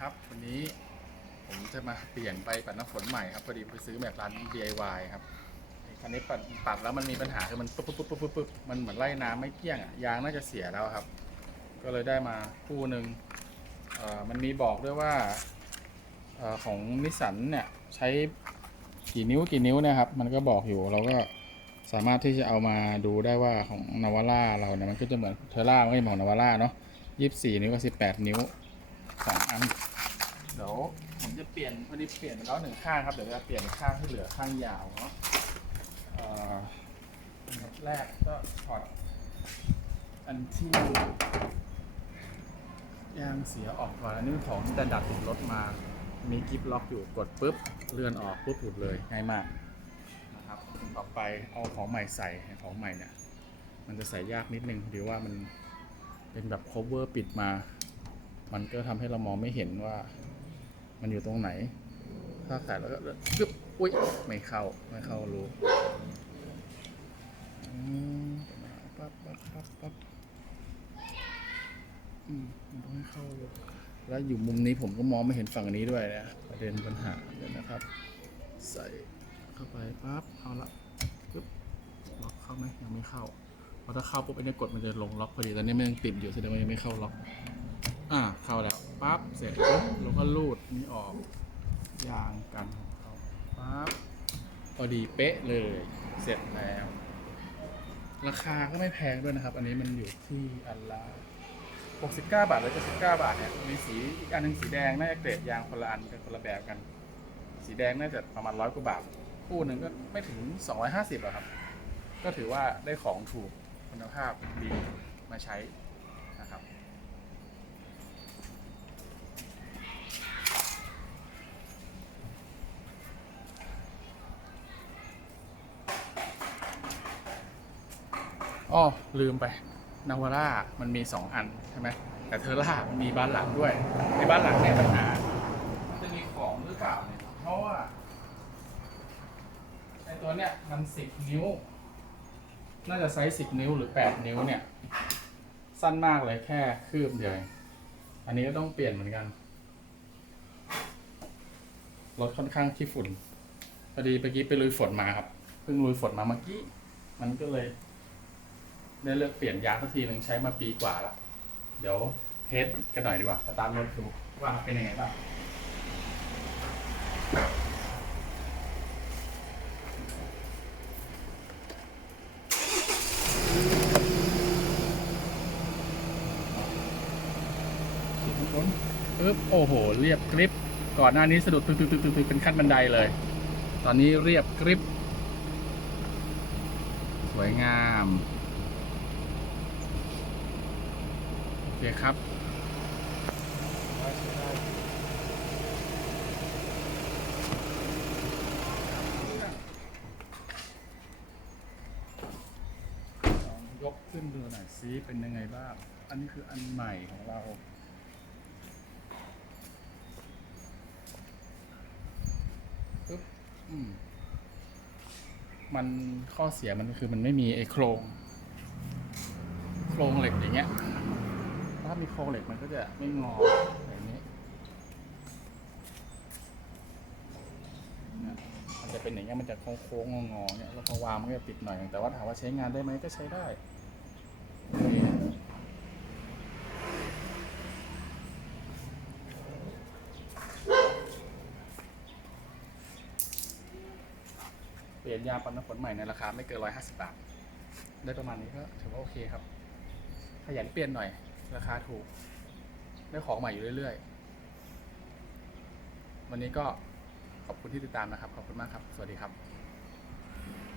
ครับวันนี้ผมจะมาเปลี่ยนไปปัดน้ำฝนใหม่ครับพอดีไปซื้อแบบร้าน DIY ครับคันนี้ปัดแล้วมันมีปัญหาคือมันปุ๊บมันเหมือนไล่น้ำไม่เกลี้ยงอ่ะยางน่าจะเสียแล้วครับก็เลยได้มาคู่หนึ่งมันมีบอกด้วยว่าของนิสสันเนี่ยใช้กี่นิ้วเนี่ยครับมันก็บอกอยู่เราก็สามารถที่จะเอามาดูได้ว่าของนาวาร่าเราเนี่ยมันก็จะเหมือนเทอร่าไม่เหมือนของนาวาร่าเนาะ24 นิ้วกับ18 นิ้ว2 อันเดี๋ยวผมจะเปลี่ยนพอดีเปลี่ยนไปแล้ว1 ข้างครับเดี๋ยวจะเปลี่ยนข้างที่เหลือข้างยาวเนาะแรกก็ถอดอันที่ยางเสียออกก่อนอันนี้เป็นของแต่ดัดติดรถมามีกิฟล็อกอยู่กดปุ๊บเลื่อนออกปุ๊บหลุดเลยง่ายมากนะครับต่อไปเอาของใหม่ใส่ของใหม่เนี่ยมันจะใส่ยากนิดนึงหรือว่ามันเป็นแบบ cover ปิดมามันก็ทำให้เรามองไม่เห็นว่ามันอยู่ตรงไหนถ้าใส่แล้วก็กึ๊บอุ้ยไม่เข้ารู้ปั๊บมันต้องให้เข้าแล้วอยู่มุมนี้ผมก็มองไม่เห็นฝั่งนี้ด้วยนะประเด็นปัญหาเดี๋ยวนะครับใส่เข้าไปปั๊บเอาละกึ๊บล็อกเข้าไหมยังไม่เข้าเพราะถ้าเข้าปุ๊บไอ้นี่กดมันจะลงล็อกพอดีตอนนี้มันยังติดอยู่แสดงว่ายังไม่เข้าล็อกเข้าแล้วปั๊บเสร็จปุ๊บเราก็ลูดนี่ออกยางกันของเขาปั๊บพอดีเป๊ะเลยเสร็จแล้วราคาก็ไม่แพงด้วยนะครับอันนี้มันอยู่ที่อันละ69 บาทหรือ79 บาทเนี่ยมีสีอีกอันนึงสีแดงน่าจะเกรดยางคนละอันกันคนละแบบกันสีแดงน่าจะประมาณ100 กว่าบาทคู่หนึ่งก็ไม่ถึง250อะครับก็ถือว่าได้ของถูกคุณภาพดีมาใช้นะครับอ้อลืมไปนาวาร่ามันมี2 อันใช่ไหมแต่เทอร่ามันมีบ้านหลังด้วยในบ้านหลังเนี่ยปัญหาจะมีของหรือเปล่าเนี่ยเพราะว่าไอตัวเนี้ยมัน10 นิ้วน่าจะไซส์10 นิ้วหรือ8 นิ้วเนี่ยสั้นมากเลยแค่คืบเดียวอันนี้ก็ต้องเปลี่ยนเหมือนกันรถค่อนข้างขี้ฝุ่นพอดีเมื่อกี้ไปลุยฝนมาครับเพิ่งลุยฝนมาเมื่อกี้มันก็เลยได้เลือกเปลี่ยนยางสักทีหนึ่งใช้มาปีกว่าละเดี๋ยวเทสกันหน่อยดีกว่าสตาร์ทรถดูว่าเป็นยังไงบ้างปึ๊บโอ้โหเรียบกริบก่อนหน้านี้สะดุดตึกเป็นขั้นบันไดเลยตอนนี้เรียบกริบสวยงามโอเคครับยกขึ้นดูหน่อยซิเป็นยังไงบ้างอันนี้คืออันใหม่ของเราปึ๊บมันข้อเสียมันคือมันไม่มีไอ้โครงเหล็กอย่างเงี้ยถ้ามีโครงเหล็กมันก็จะไม่งอแบบนี้มันจะเป็นอย่างเงี้ยมันจะโค้งงอเนี่ยแล้วพอวางมันก็จะติดหน่อยแต่ว่าถามว่าใช้งานได้ไหมก็ใช้ได้เปลี่ยนยางปัดน้ำฝนใหม่ในราคาไม่เกิน150 บาทได้ประมาณนี้ก็ถือว่าโอเคครับขยันเปลี่ยนหน่อยราคาถูกได้ของใหม่อยู่เรื่อยๆวันนี้ก็ขอบคุณที่ติดตามนะครับขอบคุณมากครับสวัสดีครับ